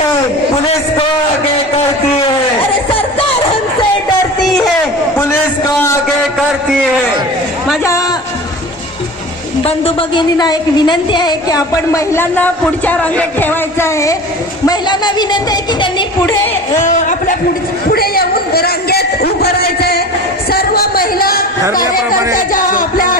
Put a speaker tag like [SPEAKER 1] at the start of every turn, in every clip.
[SPEAKER 1] Police
[SPEAKER 2] को आगे करती है।
[SPEAKER 1] अरे सरकार हमसे डरती है।
[SPEAKER 2] पुलिस को आगे करती है।
[SPEAKER 1] माझ्या बंधू भगिनींना एक विनंती आहे की आपण महिलांना पुढच्या रांगेत ठेवायचं आहे. महिलांना विनंती आहे की त्यांनी पुढे आपल्या पुढे येऊन रांगेत उभं राहायचं आहे सर्व महिला कार्यकर्त्या ज्या आपल्या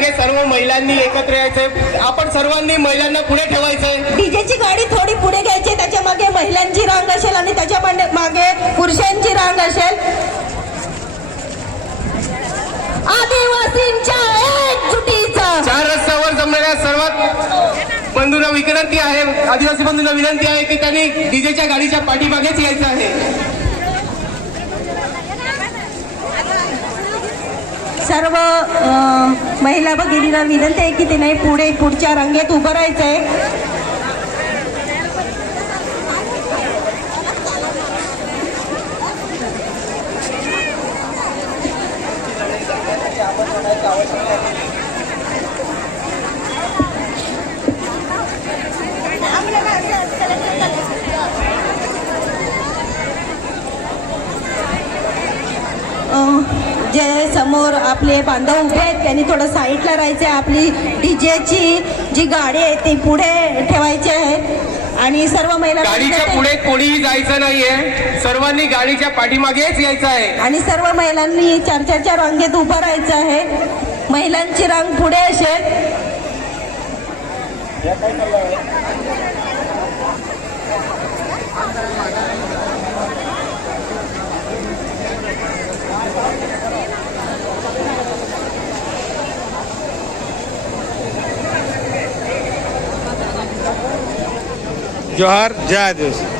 [SPEAKER 3] पाठीमागे सर्व महिलांनी एकत्र यायचंय. आपण सर्वांनी महिलांना पुढे ठेवायचंय.
[SPEAKER 1] डीजेची गाडी थोडी पुढे घ्यायची त्याच्यामागे महिलांची रांग असेल आणि त्याच्या मागे- मागे पुरुषांची रांग असेल. आदिवासींच्या एकजुटीचा.
[SPEAKER 3] चार रस्त्यावर जमणाऱ्या सर्वात बंधूंना विनंती आहे आदिवासी बंधूंना विनंती आहे की त्यांनी डीजेच्या गाडीच्या पाठीमागेच यायचं आहे
[SPEAKER 1] सर्व महिला भगिनीला विनंती आहे की तिने पुढे पुढच्या रंगेत उभं राहायचं आहे जे समोर आपले बांधव उभे आहेत त्यांनी थोडं साईडला राहायचं आहे आपली डीजेची जी गाडी आहे ती पुढे ठेवायची आहे. आणि सर्व महिला गाडीच्या पुढे
[SPEAKER 3] कोणीही जायचं नाहीये. सर्वांनी गाडीच्या पाठीमागेच यायचं आहे.
[SPEAKER 1] आणि सर्व महिलांनी चार चारच्या रांगेत उभं राहायचं आहे. महिलांची रांग पुढे असेल.
[SPEAKER 4] जोहार जय आदिवासी